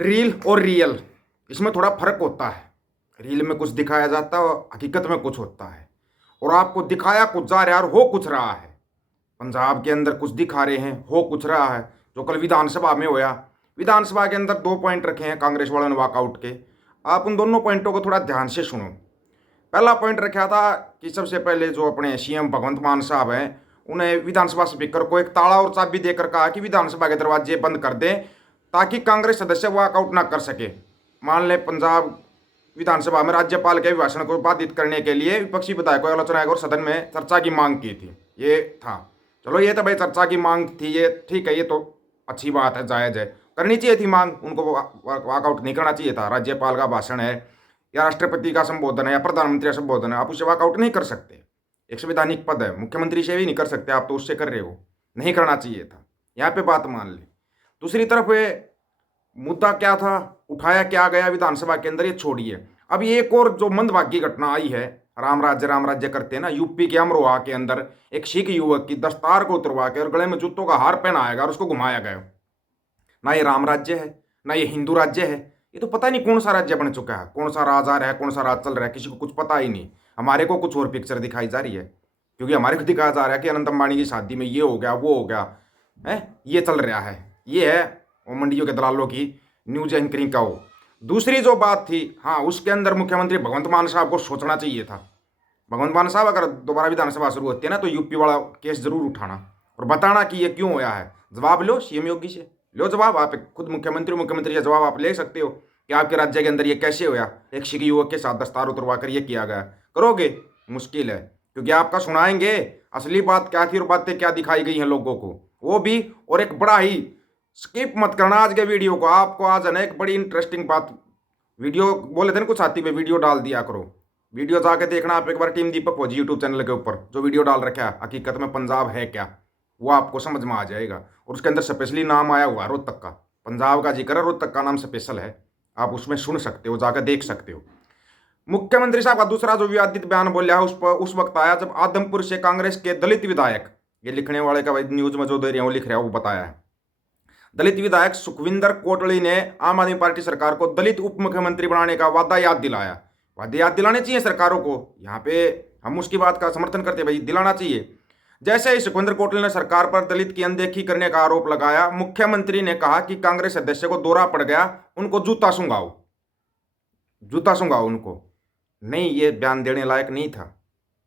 Reel और real, इसमें थोड़ा फर्क होता है। रील में कुछ दिखाया जाता है और हकीकत में कुछ होता है। और आपको दिखाया कुछ जा रहा है और हो कुछ रहा है। पंजाब के अंदर कुछ दिखा रहे हैं, हो कुछ रहा है। जो कल विधानसभा में होया, विधानसभा के अंदर 2 पॉइंट रखे हैं कांग्रेस वालों ने वॉकआउट के। आप उन दोनों पॉइंटों को थोड़ा ध्यान से सुनो। पहला पॉइंट रखा था कि सबसे पहले जो अपने सीएम भगवंत मान साहब हैं, उन्हें विधानसभा स्पीकर को एक ताला और चाबी देकर कहा कि विधानसभा के दरवाजे बंद कर दें ताकि कांग्रेस सदस्य वॉकआउट ना कर सके। मान लें पंजाब विधानसभा में राज्यपाल के अभिभाषण को बाधित करने के लिए विपक्षी विधायकों की आलोचना और सदन में चर्चा की मांग की थी। ये था, चलो ये तो भाई चर्चा की मांग थी, ये ठीक है, ये तो अच्छी बात है, जायज़ है, करनी चाहिए थी मांग। उनको वॉकआउट नहीं करना चाहिए था। राज्यपाल का भाषण है या राष्ट्रपति का संबोधन है या प्रधानमंत्री का संबोधन है, आप उससे वॉकआउट नहीं कर सकते। एक संवैधानिक पद है, मुख्यमंत्री से भी नहीं कर सकते, आप तो उससे कर रहे हो। नहीं करना चाहिए था, यहाँ पे बात मान ली। दूसरी तरफ ये मुद्दा क्या था, उठाया क्या गया विधानसभा के अंदर, ये छोड़िए। अब ये एक और जो मंदभागी घटना आई है, राम राज्य करते हैं ना, यूपी के अमरोहा के अंदर एक सिख युवक की दस्तार को उतरवा के और गले में जूतों का हार पहनाया गया और उसको घुमाया गया। ना ये राम राज्य है, ना ये हिंदू राज्य है। ये तो पता नहीं कौन सा राज्य बन चुका है, कौन सा राज आ रहा है, कौन सा राज चल रहा है, किसी को कुछ पता ही नहीं। हमारे को कुछ और पिक्चर दिखाई जा रही है, क्योंकि हमारे को दिखाया जा रहा है कि अनंत अंबानी की शादी में ये हो गया, वो हो गया है, ये चल रहा है। ये है वो मंडियों के दलालों की न्यूज एंकरिंग का हो। दूसरी जो बात थी, हाँ, उसके अंदर मुख्यमंत्री भगवंत मान साहब को सोचना चाहिए था। भगवंत मान साहब अगर दोबारा विधानसभा शुरू होती है ना, तो यूपी वाला केस जरूर उठाना और बताना कि ये क्यों होया है। जवाब लो सीएम योगी से, लो जवाब। आप खुद मुख्यमंत्री का जवाब आप ले सकते हो कि आपके राज्य के अंदर ये कैसे होया, एक सिख युवक के साथ दस्तार उतरवा कर ये किया गया। करोगे? मुश्किल है, क्योंकि आपका सुनाएंगे असली बात क्या थी और बातें क्या दिखाई गई हैं लोगों को, वो भी। और एक बड़ा ही, स्किप मत करना आज के वीडियो को, आपको आज है ना एक बड़ी इंटरेस्टिंग बात, वीडियो बोले थे ना कुछ आती पे वीडियो डाल दिया करो। वीडियो जाके देखना आप एक बार, टीम दीपक फौजी यूट्यूब चैनल के ऊपर जो वीडियो डाल रखा है हकीकत में पंजाब है क्या, वो आपको समझ में आ जाएगा। और उसके अंदर स्पेशली नाम आया हुआ है रोहतक का, पंजाब का जिक्र है, रोहतक का नाम स्पेशल है। आप उसमें सुन सकते हो, जाकर देख सकते हो। मुख्यमंत्री साहब का दूसरा जो विवादित बयान बोला है उस वक्त आया जब आदमपुर से कांग्रेस के दलित विधायक, ये लिखने वाले का न्यूज में जो दे रहे हैं वो लिख रहा है, वो बताया है, दलित विधायक सुखविंदर कोटली ने आम आदमी पार्टी सरकार को दलित उप मुख्यमंत्री बनाने का वादा याद दिलाया। वादे याद दिलाने चाहिए सरकारों को, यहाँ पे हम उसकी बात का समर्थन करते हैं, भाई दिलाना चाहिए। जैसे ही सुखविंदर कोटली ने सरकार पर दलित की अनदेखी करने का आरोप लगाया, मुख्यमंत्री ने कहा कि कांग्रेस सदस्य को दौरा पड़ गया, उनको जूता सूंघाओ, जूता सूंघाओ उनको। नहीं, ये बयान देने लायक नहीं था।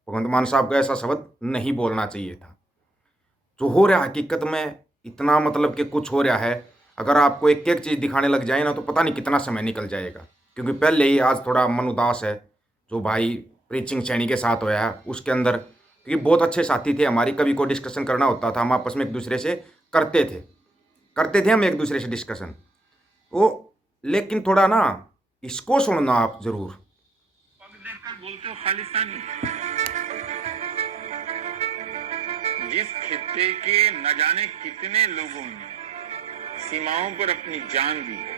भगवंत मान साहब को ऐसा शब्द नहीं बोलना चाहिए था। जो हो रहा है हकीकत में इतना, मतलब कि कुछ हो रहा है, अगर आपको एक एक चीज़ दिखाने लग जाए ना तो पता नहीं कितना समय निकल जाएगा। क्योंकि पहले ही आज थोड़ा मन उदास है, जो भाई प्रीचिंग श्रेणी के साथ होया है उसके अंदर, क्योंकि बहुत अच्छे साथी थे हमारी, कभी को डिस्कशन करना होता था हम आपस में एक दूसरे से करते थे हम एक दूसरे से डिस्कशन। तो लेकिन थोड़ा ना इसको सुनना आप जरूर। पग देखकर बोलते हो खालिस्तानी। जिस खित्ते के न जाने कितने लोगों ने सीमाओं पर अपनी जान दी है,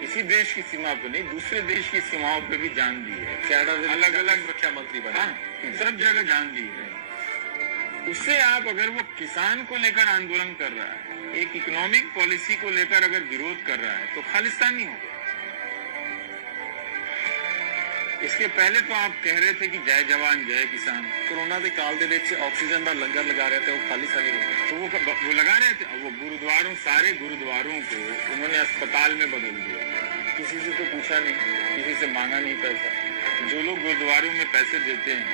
किसी देश की सीमा पर नहीं, दूसरे देश की सीमाओं पर भी जान दी है, अलग अलग रक्षा मंत्री बना, सब जगह जान दी है। उससे आप अगर वो किसान को लेकर आंदोलन कर रहा है, एक इकोनॉमिक पॉलिसी को लेकर अगर विरोध कर रहा है, तो खालिस्तानी हो गया। इसके पहले तो आप कह रहे थे कि जय जवान जय किसान। कोरोना के काल ਦੇ ਵਿੱਚ ऑक्सीजन ਦਾ लंगर लगा रहे थे, वो खालिस्तानी हो गया। तो वो लगा रहे थे, वो गुरुद्वारों, सारे गुरुद्वारों को उन्होंने अस्पताल में बदल दिया। किसी से तो पूछा नहीं, किसी से मांगा नहीं पैसा। जो लोग गुरुद्वारों में पैसे देते हैं,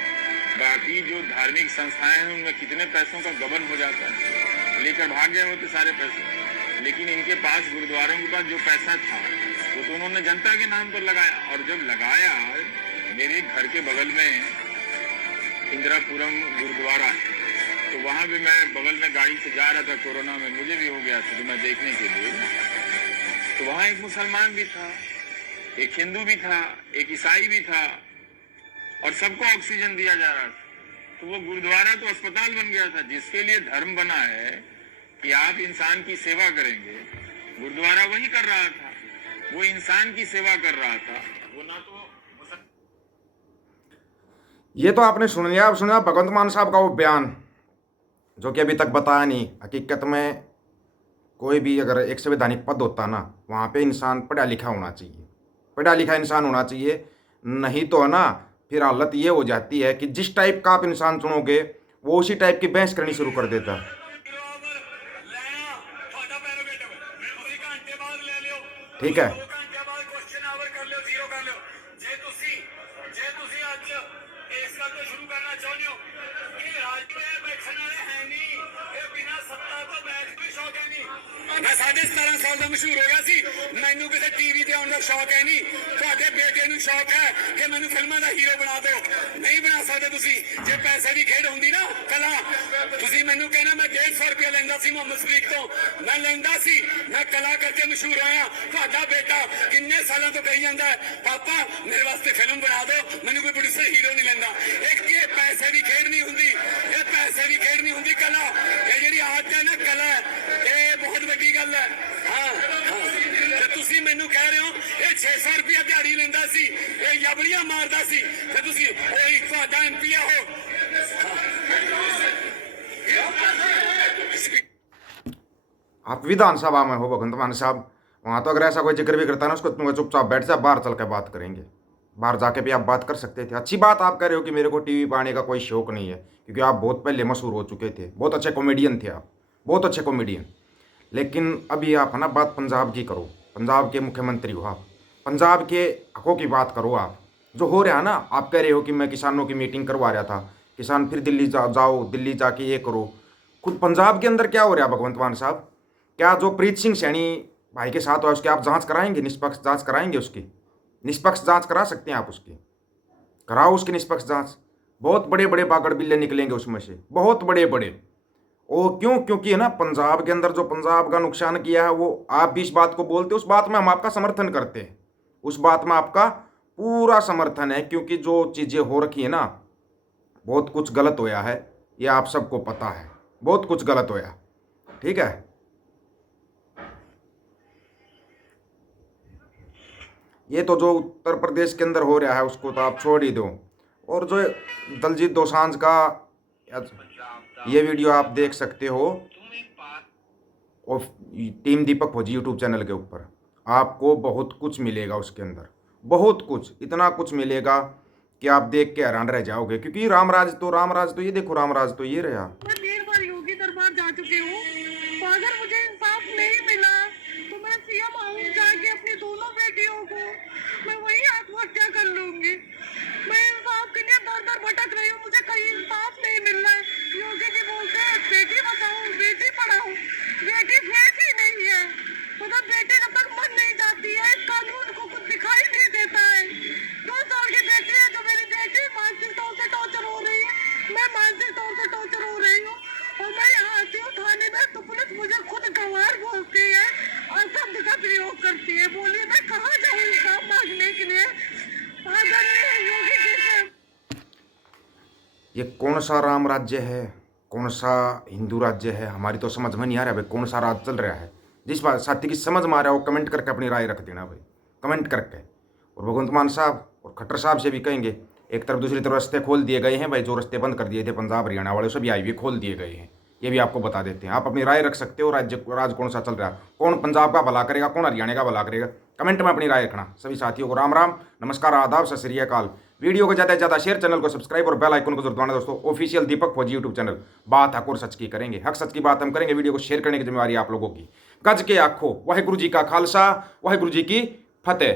बाकी जो धार्मिक संस्थाएं हैं उनमें कितने पैसों का गबन हो जाता है, लेकर भाग गए होते सारे पैसे। लेकिन इनके पास, गुरुद्वारों के पास जो पैसा था वो तो उन्होंने जनता के नाम पर लगाया। और जब लगाया, मेरे घर के बगल में इंदिरापुरम गुरुद्वारा है, तो वहाँ भी मैं बगल में गाड़ी से जा रहा था, कोरोना में मुझे भी हो गया था, तो मैं देखने के लिए, तो वहाँ एक मुसलमान भी था, एक हिंदू भी था, एक ईसाई भी था, और सबको ऑक्सीजन दिया जा रहा था। तो वो गुरुद्वारा तो अस्पताल बन गया था। जिसके लिए धर्म बना है कि आप इंसान की सेवा करेंगे, गुरुद्वारा वही कर रहा था, वो इंसान की सेवा कर रहा था। वो ना तो ये तो आपने सुन लिया। अब सुना भगवंत मान साहब का वो बयान, जो कि अभी तक बताया नहीं। हकीकत में कोई भी अगर एक संवैधानिक पद होता ना, वहाँ पे इंसान पढ़ा लिखा होना चाहिए, पढ़ा लिखा इंसान होना चाहिए। नहीं तो है ना, फिर हालत ये हो जाती है कि जिस टाइप का आप इंसान चुनोगे वो उसी टाइप की बहस करनी शुरू कर देता है। ठीक है, मैं 17.5 साल का मशहूर हो गया सी, मैनू किसी टीवी ते आने का शौक है नहीं। ਤੁਹਾਡੇ बेटे ਨੂੰ शौक है कि मैनू फिल्मां ਦਾ हीरो बना दो, नहीं बना सकते तुसी। जे पैसे की खेड हुंदी ना कला, तुसी मैनू कहना मैं 150 रुपया लैंदा सी मोहम्मद सदीक तो, मैं लैंदा सी, मैं कला करके मशहूर होया। ਤੁਹਾਡਾ बेटा किन्ने सालों तो कही जांदा है पापा मेरे वास्ते फिल्म बना दो, मैनू कोई प्रोड्यूसर हीरो नहीं लैंदा। एक ये पैसे की खेड नहीं हुंदी, ये पैसे की खेड नहीं हुंदी कला। ये ਜਿਹੜੀ आदत है ना कला, ये बहुत ਵੱਡੀ ਗੱਲ है। हाँ ਤੇ ਤੁਸੀਂ ਮੈਨੂੰ ਕਹਿ ਰਹੇ ਹੋ ਇਹ 600 ਰੁਪਇਆ ਦਿਹਾੜੀ ਲੈਂਦਾ ਸੀ, ਇਹ ਯਬੜੀਆਂ ਮਾਰਦਾ ਸੀ, ਤੇ ਤੁਸੀਂ ਉਹੀ ਤੁਹਾਡਾ ਐਮਪੀ ਆ ਉਹ। आप विधानसभा में हो भगवंत मान साहब, वहाँ तो अगर ऐसा कोई जिक्र भी करता है ना, उसको तुम चुपचाप बैठ जा, बाहर चल के बात करेंगे। बाहर जाके भी आप बात कर सकते थे। अच्छी बात आप कह रहे हो कि मेरे को टीवी पे आने का कोई शौक नहीं है, क्योंकि आप बहुत पहले मशहूर हो चुके थे, बहुत अच्छे कॉमेडियन थे आप, बहुत अच्छे कॉमेडियन। लेकिन अभी आप है ना बात पंजाब की करो, पंजाब के मुख्यमंत्री हो आप, पंजाब के हकों की बात करो आप। जो हो रहा है ना, आप कह रहे हो कि मैं किसानों की मीटिंग करवा रहा था, किसान फिर दिल्ली जाओ, दिल्ली जाके ये करो। खुद पंजाब के अंदर क्या हो रहा है भगवंत मान साहब? क्या जो प्रीत सिंह सैनी भाई के साथ हुआ उसकी आप जांच कराएंगे, निष्पक्ष जांच कराएंगे उसकी? निष्पक्ष जांच करा सकते हैं आप उसकी, कराओ उसकी निष्पक्ष जांच। बहुत बड़े बड़े बागड़ बिल्ले निकलेंगे उसमें से, बहुत बड़े बड़े। और क्यों? क्योंकि है ना पंजाब के अंदर जो पंजाब का नुकसान किया है, वो आप भी इस बात को बोलते हो, उस बात में हम आपका समर्थन करते हैं, उस बात में आपका पूरा समर्थन है। क्योंकि जो चीज़ें हो रखी है ना, बहुत कुछ गलत होया है, ये आप सबको पता है, बहुत कुछ गलत होया। ठीक है, ये तो जो उत्तर प्रदेश के अंदर हो रहा है उसको तो आप छोड़ ही दो। और जो दलजीत दोसांझ का ये वीडियो आप देख सकते हो, और टीम दीपक फौजी यूट्यूब चैनल के ऊपर, आपको बहुत कुछ मिलेगा उसके अंदर, बहुत कुछ, इतना कुछ मिलेगा कि आप देख के हैरान रह जाओगे। क्योंकि रामराज तो ये देखो, रामराज तो ये रहा। मैं 3 बार योगी दरबार जा चुकी हूँ, तो अगर मुझे इंसाफ नहीं मिला तो मैं सीएम हाउस जाके अपनी दोनों बेटियों को मैं वही आत्महत्या कर लूंगी। मैं इंसाफ के लिए दर दर भटक रही हूँ, मुझे कहीं इंसाफ नहीं मिल रहा है। योगी जी बोलते हैं बेटी बचाओ बेटी पढ़ाओ, बेटी फेंक ही नहीं है, मतलब बेटी जब तक मर नहीं जाती है इस कानून को कुछ दिखाई नहीं देता है। 2 साल की बेटी है, जो मेरी बेटी मानसिक तौर से टॉर्चर हो रही है, मैं मानसिक तौर से टॉर्चर हो रही हूँ, और मैं यहाँ आती हूँ थाने में तो पुलिस मुझे खुद गंवार बोलती है और शब्द का प्रयोग करती है। बोलिए मैं कहाँ जाऊँ इंसाफ मांगने के लिए? योगी जी से ये कौन सा राम राज्य है, कौन सा हिंदू राज्य है, हमारी तो समझ में नहीं आ रहा भाई, कौन सा राज चल रहा है। जिस बात साथी की समझ में आ रहा है वो कमेंट करके अपनी राय रख देना भाई, कमेंट करके। और भगवंत मान साहब और खट्टर साहब से भी कहेंगे, एक तरफ दूसरी तरफ रास्ते खोल दिए गए हैं भाई, जो रास्ते बंद कर दिए थे पंजाब हरियाणा वाले, सभी हाईवे खोल दिए गए हैं। ये भी आपको बता देते हैं, आप अपनी राय रख सकते हो। राज कौन सा चल रहा है, कौन पंजाब का भला करेगा, कौन हरियाणा का भला करेगा, कमेंट में अपनी राय रखना। सभी साथियों को राम राम, नमस्कार, आदाब, सत श्री अकाल। वीडियो को ज़्यादा से ज़्यादा शेयर, चैनल को सब्सक्राइब और बेल आइकन को जरूर दबाना दोस्तों। ऑफिशियल दीपक फौजी यूट्यूब चैनल, बात हक और सच की करेंगे, हक सच की बात हम करेंगे। वीडियो को शेयर करने की जिम्मेवारी आप लोगों की। गज के आखो, वाहिगुरु जी का खालसा, वाहिगुरु जी की फतेह।